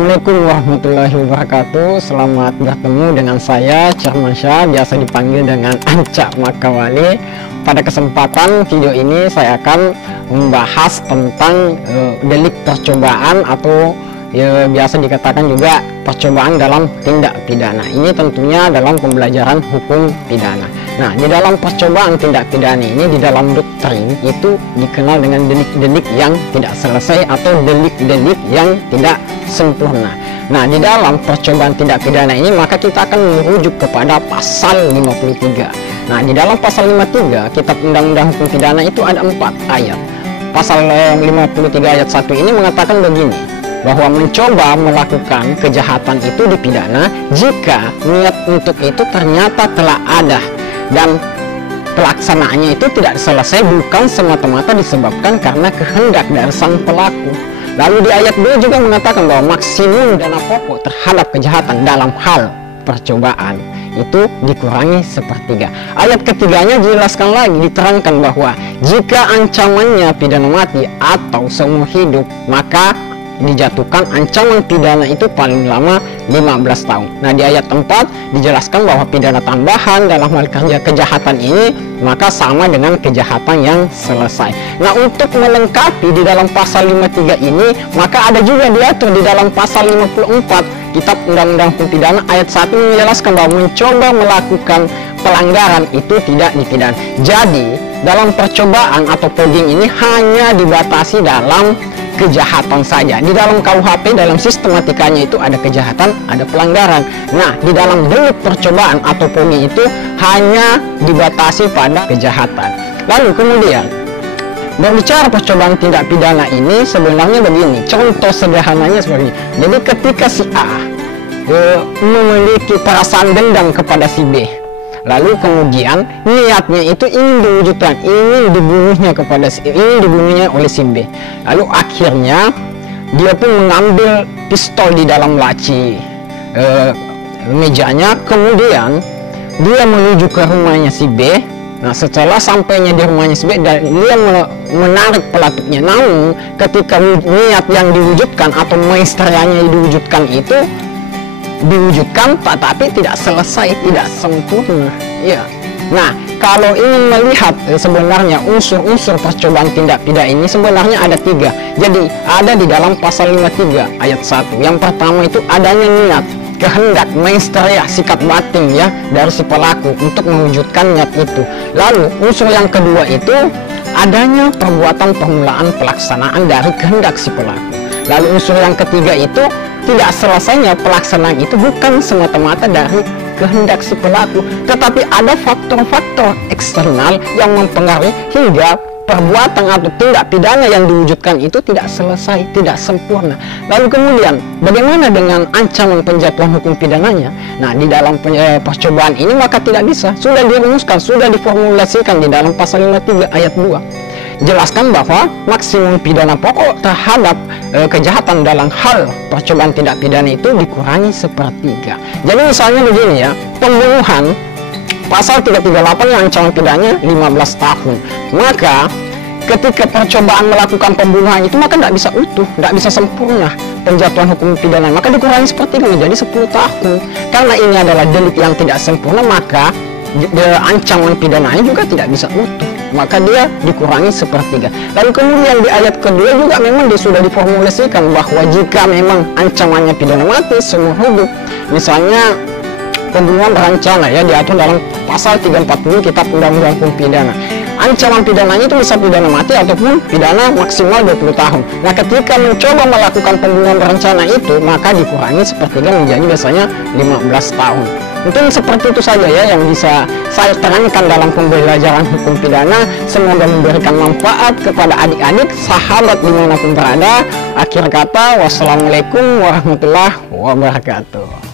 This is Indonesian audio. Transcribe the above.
Assalamualaikum warahmatullahi wabarakatuh. Selamat bertemu dengan saya Cermansyah, biasa dipanggil dengan Ancak Makawali. Pada kesempatan video ini saya akan membahas tentang delik percobaan atau biasa dikatakan juga percobaan dalam tindak pidana. Ini tentunya dalam pembelajaran hukum pidana. Nah, di dalam percobaan tindak pidana ini, di dalam doktrin itu dikenal dengan delik-delik yang tidak selesai atau delik-delik yang tidak sempurna. Nah, di dalam percobaan tindak pidana ini maka kita akan merujuk kepada pasal 53. Nah, di dalam pasal 53 Kitab Undang-Undang Hukum Pidana itu ada 4 ayat. Pasal 53 ayat 1 ini mengatakan begini, bahwa mencoba melakukan kejahatan itu dipidana jika niat untuk itu ternyata telah ada dan pelaksanaannya itu tidak selesai bukan semata-mata disebabkan karena kehendak dari sang pelaku. Lalu di ayat 2 juga mengatakan bahwa maksimum dana pokok terhadap kejahatan dalam hal percobaan itu dikurangi sepertiga. Ayat ketiganya dijelaskan lagi, diterangkan bahwa jika ancamannya pidana mati atau seumur hidup maka dijatuhkan ancaman pidana itu paling lama 15 tahun. Nah, di ayat 4 dijelaskan bahwa pidana tambahan dalam hal kejahatan ini maka sama dengan kejahatan yang selesai. Nah, untuk melengkapi di dalam pasal 53 ini maka ada juga diatur di dalam pasal 54 Kitab Undang-Undang Hukum Pidana ayat 1 menjelaskan bahwa mencoba melakukan pelanggaran itu tidak dipidana. Jadi, dalam percobaan atau pogging ini hanya dibatasi dalam kejahatan saja. Di dalam KUHP, dalam sistematikanya itu ada kejahatan, ada pelanggaran. Nah, di dalam delik percobaan atau pogging itu hanya dibatasi pada kejahatan. Lalu kemudian berbicara percobaan tindak pidana ini sebenarnya begini, contoh sederhananya seperti ini. Jadi ketika si A memiliki perasaan dendam kepada si B, lalu kemudian niatnya itu ingin diwujudkan, ingin dibunuhnya oleh si B. Lalu akhirnya dia pun mengambil pistol di dalam laci mejanya, kemudian dia menuju ke rumahnya si B. Nah, setelah sampainya di rumahnya si B, dia menarik pelatutnya. Namun ketika niat yang diwujudkan atau maesterianya diwujudkan itu diwujudkan tetapi tidak selesai, tidak sempurna. Ya. Nah, kalau ingin melihat sebenarnya unsur-unsur percobaan tindak pidana ini sebenarnya ada 3. Jadi ada di dalam pasal 53 ayat 1. Yang pertama itu adanya niat, kehendak, maesteria, sikap batin ya dari si pelaku untuk mewujudkan niat itu. Lalu unsur yang kedua itu adanya perbuatan permulaan pelaksanaan dari kehendak si pelaku. Lalu unsur yang ketiga itu tidak selesainya pelaksanaan itu bukan semata-mata dari kehendak si pelaku, tetapi ada faktor-faktor eksternal yang mempengaruhi hingga perbuatan atau tindak pidana yang diwujudkan itu tidak selesai, tidak sempurna. Lalu kemudian bagaimana dengan ancaman penjatuhan hukum pidananya? Nah, di dalam percobaan ini maka tidak bisa, sudah dirumuskan, sudah diformulasikan di dalam pasal 53 ayat 2. Jelaskan bahwa maksimum pidana pokok terhadap kejahatan dalam hal percobaan tindak pidana itu dikurangi sepertiga. Jadi misalnya begini ya, pembunuhan pasal 338 yang ancaman pidananya 15 tahun. Maka ketika percobaan melakukan pembunuhan itu maka tidak bisa utuh, tidak bisa sempurna penjatuhan hukum pidana, maka dikurangi sepertiga menjadi 10 tahun. Karena ini adalah delik yang tidak sempurna maka ancaman pidananya juga tidak bisa utuh, maka dia dikurangi sepertiga. Lalu kemudian di ayat kedua juga memang dia sudah diformulasikan bahwa jika memang ancamannya pidana mati seumur hidup, misalnya pembunuhan berencana ya diatur dalam pasal 340 Kitab Undang-Undang Hukum Pidana. Ancaman pidananya itu bisa pidana mati ataupun pidana maksimal 20 tahun. Nah, ketika mencoba melakukan pembunuhan berencana itu maka dikurangi sepertiga menjadi biasanya 15 tahun. Mungkin seperti itu saja ya yang bisa saya terangkan dalam pembelajaran hukum pidana. Semoga memberikan manfaat kepada adik-adik, sahabat dimanapun berada. Akhir kata, wassalamualaikum warahmatullahi wabarakatuh.